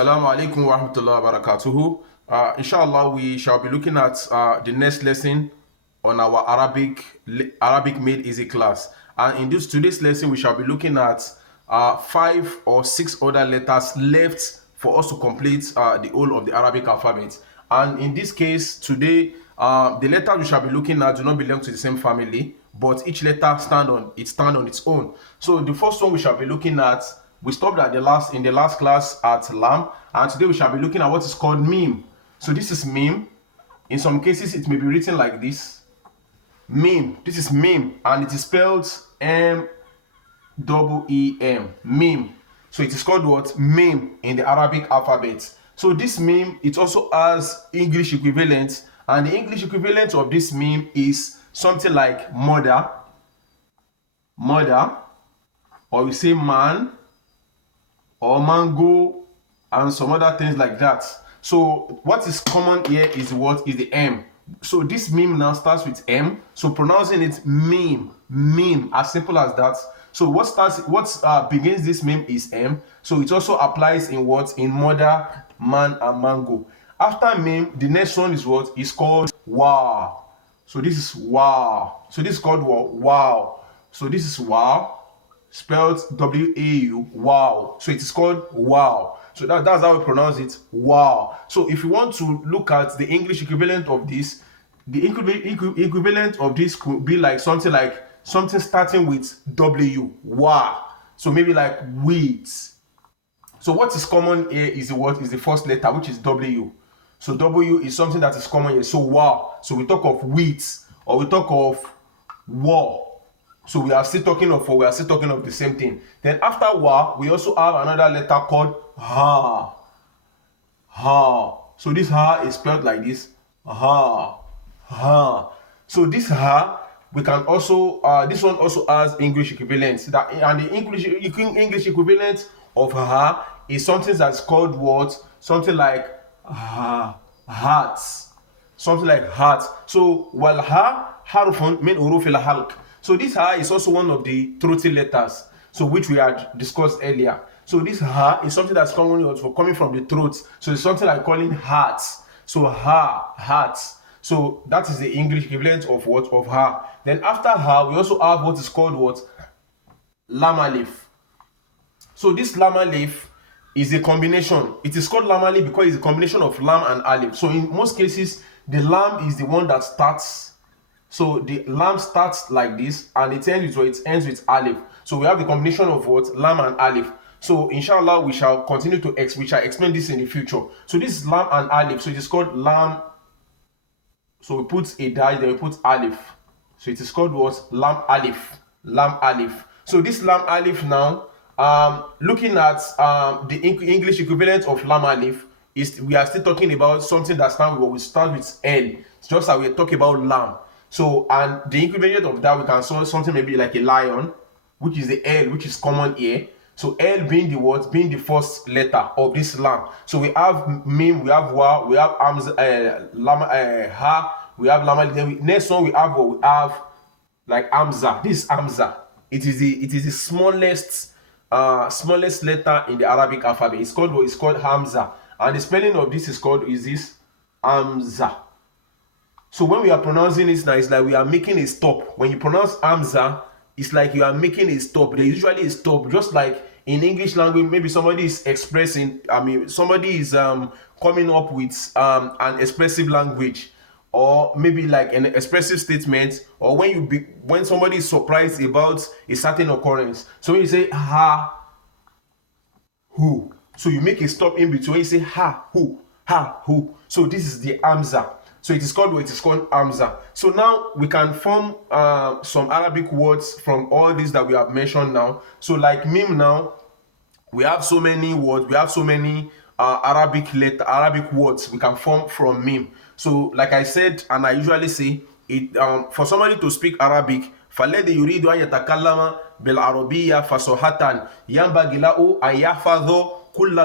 Assalamu alaikum wa rahmatullahi wa barakatuhu. Inshallah, we shall be looking at the next lesson on our Arabic Made Easy class. And in this today's lesson, we shall be looking at 5 or 6 other letters left for us to complete the whole of the Arabic alphabet. And in this case, today, the letters we shall be looking at do not belong to the same family, but each letter stand on its own. So the first one we shall be looking at, we stopped at in the last class at lam, and today we shall be looking at what is called meme. So this is meme. In some cases, it may be written like this. Meme. This is meme, and it is spelled M-E-E-M. Meme. So it is called what? Meme in the Arabic alphabet. So this meme, it also has English equivalent, and the English equivalent of this meme is something like mother, or we say man, or mango, and some other things like that. So what is common here is what is the M. So this meme now starts with M. So pronouncing it meme, as simple as that. So what begins this meme is M. So it also applies in what? In mother, man, and mango. After meme, the next one is what? Is called wow. So this is wow. So this is called what? Wow. So this is wow, spelled W-A-U, wow. So it is called wow. So that's how we pronounce it, wow. So if you want to look at the English equivalent of this, the equivalent of this could be like something starting with W, wow. So maybe like wheat. So what is common here is the first letter, which is W. So W is something that is common here. So wow. So we talk of wheat, or we talk of war. So we are still talking of the same thing. Then after wa, we also have another letter called ha. Ha. So this ha is spelled like this. Ha. Ha. So this ha, we can also this one also has English equivalent. And the English equivalent of ha is something that's called what? Something like heart. Something like heart. So while ha harfun min huruf al-halq. So this ha is also one of the throaty letters, so which we had discussed earlier. So this ha is something that's coming from the throat. So it's something like calling heart. So heart. So that is the English equivalent of what? Of ha. Then after ha, we also have what is called what? Lam alif. So this lam alif is a combination. It is called lam alif because it's a combination of lam and alif. So in most cases, the lam is the one that starts. So the lam starts like this, and it ends with alif. So we have the combination of what? Lam and alif. So inshallah, we shall continue to explain this in the future. So this is lam and alif. So it is called lam. So we put a dash, then we put alif. So it is called what? Lam alif. Lam alif. So this lam alif now, looking at the English equivalent of lam alif, we are still talking about something that starts with L. Just as we talk about lam. So, and the equivalent of that, we can saw something maybe like a lion, which is the L, which is common here. So L being the what? Being the first letter of this lam. So we have mim, we have wa, we have ha, we have lama. Then next one we have what? We have like amza. This is amza. It is the smallest letter in the Arabic alphabet. It's called what? It's called hamza. And the spelling of this is this amza. So when we are pronouncing it now, it's like we are making a stop. When you pronounce Hamza, it's like you are making a stop. There is usually a stop, just like in English language. Maybe somebody is somebody is coming up with an expressive language, or maybe like an expressive statement, or when somebody is surprised about a certain occurrence. So when you say ha, who, so you make a stop in between. You say ha, who. So this is the Hamza. So it is called Hamza. So now we can form some Arabic words from all these that we have mentioned now. So like meme now, we have so many words, we have so many Arabic words we can form from meme. So like I said, and I usually say, it for somebody to speak Arabic, فالذي يريد أن يتكلم بالعربية فصحة ينبغي له أن يحفظ كل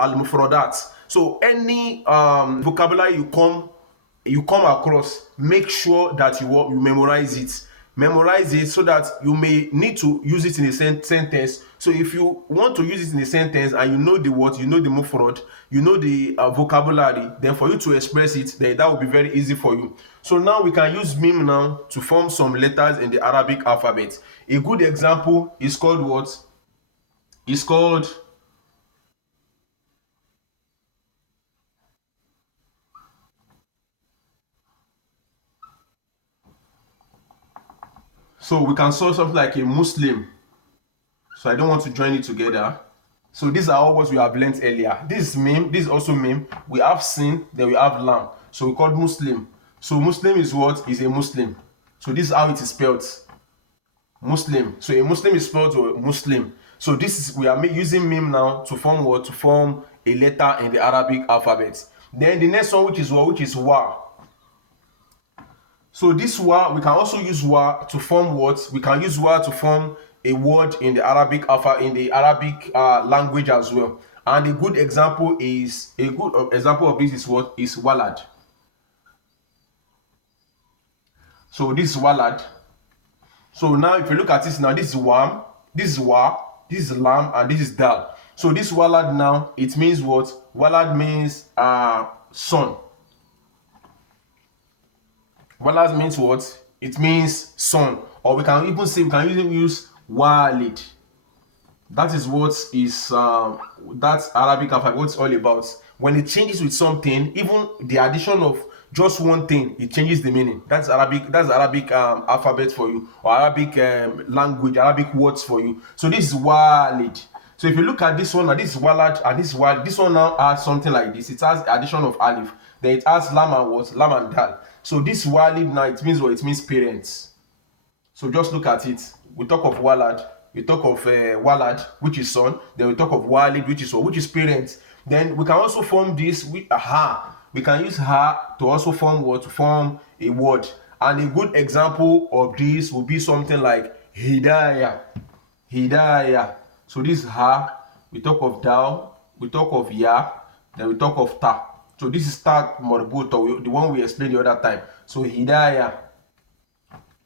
المفردات. So any vocabulary you come across, make sure that you memorize it. memorize it so that you may need to use it in a sentence. So if you want to use it in a sentence and you know the word, you know the mufrad, you know the vocabulary, then for you to express it, then that will be very easy for you. So now we can use meme now to form some letters in the Arabic alphabet. A good example is called what? It's called, so we can solve something like a Muslim. So I don't want to join it together. So these are all what we have learned earlier. This is meme, this is also meme. We have sin, then we have lamb. So we call Muslim. So Muslim is what? Is a Muslim. So this is how it is spelled. Muslim. So a Muslim is spelled Muslim. So this is, we are using meme now to form what? To form a letter in the Arabic alphabet. Then the next one, which is what? Which is wa. So this wa, we can also use wa to form what? We can use wa to form a word in the Arabic alpha, in the Arabic language as well. And a good example is, a good example of this is what? Is walad. So this is walad. So now if you look at this now, this is wam, this is wa, this is lam, and this is dal. So this walad now, it means what? Walad means son. Walad means what? It means son. Or we can even say, we can even use walid. That is what is that Arabic alphabet, what it's all about. When it changes with something, even the addition of just one thing, it changes the meaning. That's Arabic. That's Arabic alphabet for you, or Arabic language, Arabic words for you. So this is walid. So if you look at this one, this is walad, and this is walid. This one now has something like this. It has addition of alif. Then it has lam and what? Lam and dal. So this walid now, it means what? It means parents. So just look at it. We talk of walad. We talk of walad, which is son. Then we talk of walid, which is what? Which is parents. Then we can also form this with ha. We can use ha to also form what? To form a word. And a good example of this would be something like hidayah. Hidayah. So this is ha. We talk of dal. We talk of ya. Then we talk of ta. So this is ta marbuta, the one we explained the other time. So hidayah.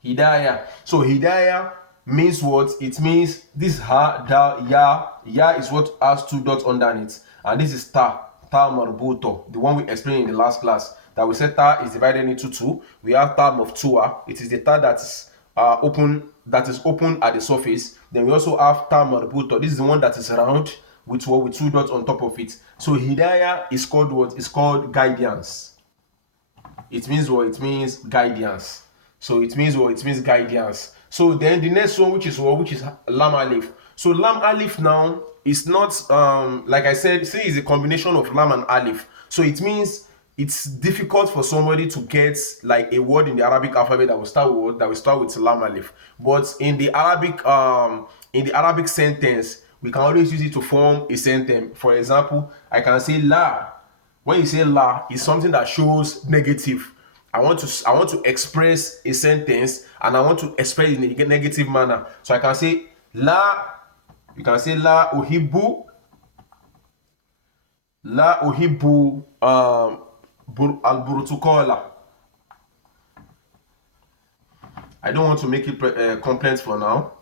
Hidayah. So hidayah means what? It means this ha, da, ya. Ya is what has two dots underneath. And this is ta marbuto, the one we explained in the last class. That we said ta is divided into two. We have ta maftua. It is the ta that is open at the surface. Then we also have ta marbuto. This is the one that is round with what? With two dots on top of it. So hidayah is called what? It's called guidance. It means what? It means guidance. So it means what? It means guidance. So then the next one, which is what? Which is lam alif. So lam alif now is not like I said, see, is a combination of lam and alif. So it means it's difficult for somebody to get like a word in the Arabic alphabet that will start with lam alif. But in the Arabic sentence, we can always use it to form a sentence. For example, I can say la. When you say la, it's something that shows negative. I want to express a sentence and I want to express it in a negative manner. So I can say la. You can say la uhibbu al-burtukola. I don't want to make it complex for now.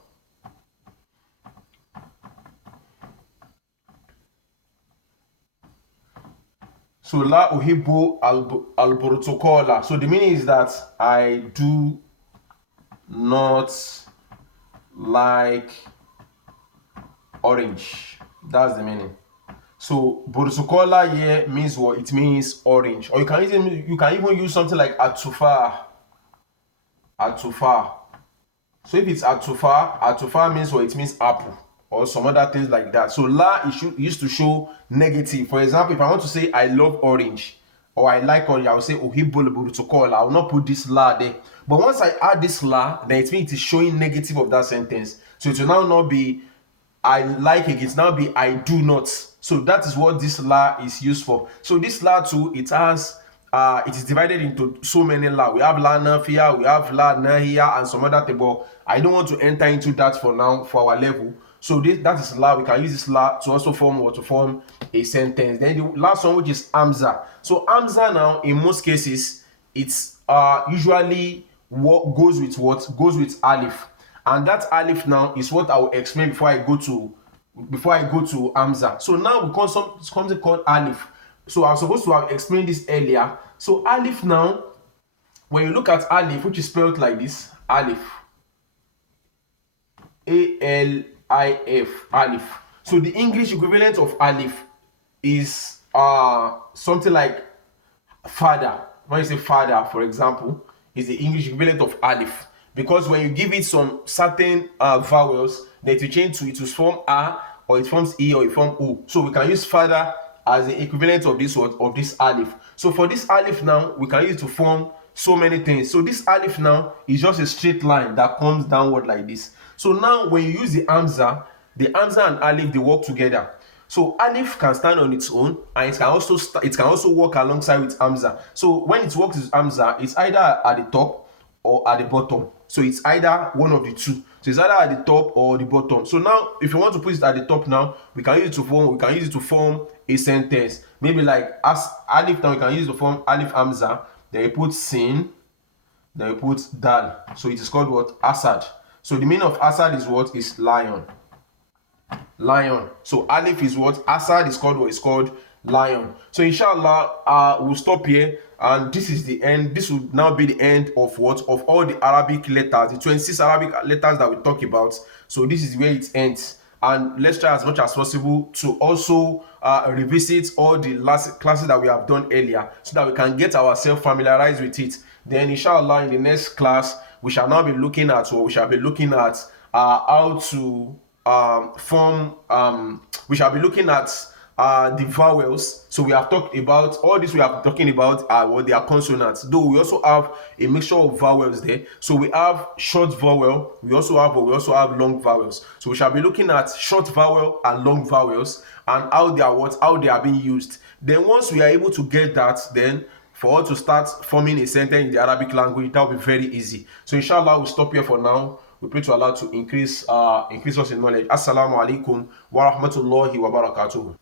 So la uhibbu al-burtukola. So the meaning is that I do not like orange. That's the meaning. So burtukola here means what? It means orange. Or you can even use something like atufa. Atufa. So if it's atufa means what? It means apple or some other things like that. So la used to show negative. For example, if I want to say I love orange or I like orange, I will say uhibbu burtukola. I will not put this la there. But once I add this la, then it means it is showing negative of that sentence. So it will now not be I like it, it's now be I do not. So that is what this la is used for. So this la too, it is divided into so many la. We have la nafiya, we have la nahiya, and some other thing, but I don't want to enter into that for now for our level. So that is la. We can use this la to also form what? To form a sentence. Then the last one, which is amza. So amza now, in most cases, it's usually what goes with what? Goes with alif. And that alif now is what I will explain before I go to Hamza. So now we call something called alif. So I was supposed to have explained this earlier. So alif now, when you look at alif, which is spelled like this, alif, A-L-I-F, alif. So the English equivalent of alif is something like father. When you say father, for example, is the English equivalent of alif. Because when you give it some certain vowels, that you change to it will form a, or it forms e, or it forms o. So we can use father as the equivalent of this word, of this alif. So for this alif now, we can use it to form so many things. So this alif now is just a straight line that comes downward like this. So now when you use the hamza and alif, they work together. So alif can stand on its own, and it can also work alongside with hamza. So when it works with hamza, it's either at the top or at the bottom. So it's either one of the two. So it's either at the top or the bottom. So now if you want to put it at the top now, we can use it to form a sentence. Maybe like as alif, now we can use it to form alif hamza, then you put sin, then you put dal. So it is called what? Asad. So the meaning of Asad is what? Is lion. Lion. So alif is what? Asad is called what? Is called lion. So inshallah, we'll stop here, and this is the end. This will now be the end of what? Of all the Arabic letters, the 26 Arabic letters that we talk about. So this is where it ends. And let's try as much as possible to also revisit all the last classes that we have done earlier, so that we can get ourselves familiarized with it. Then inshallah, in the next class, we shall now be looking at how to form we shall be looking at the vowels. So we have talked about all this. We are talking about what they are consonants, though we also have a mixture of vowels there. So we have short vowel, we also have long vowels. So we shall be looking at short vowel and long vowels, and how they are being used. Then once we are able to get that, then for us to start forming a sentence in the Arabic language, that will be very easy. So inshallah, we'll stop here for now. We pray to Allah to increase us in knowledge. Assalamu alaikum wa rahmatullahi wa barakatuh.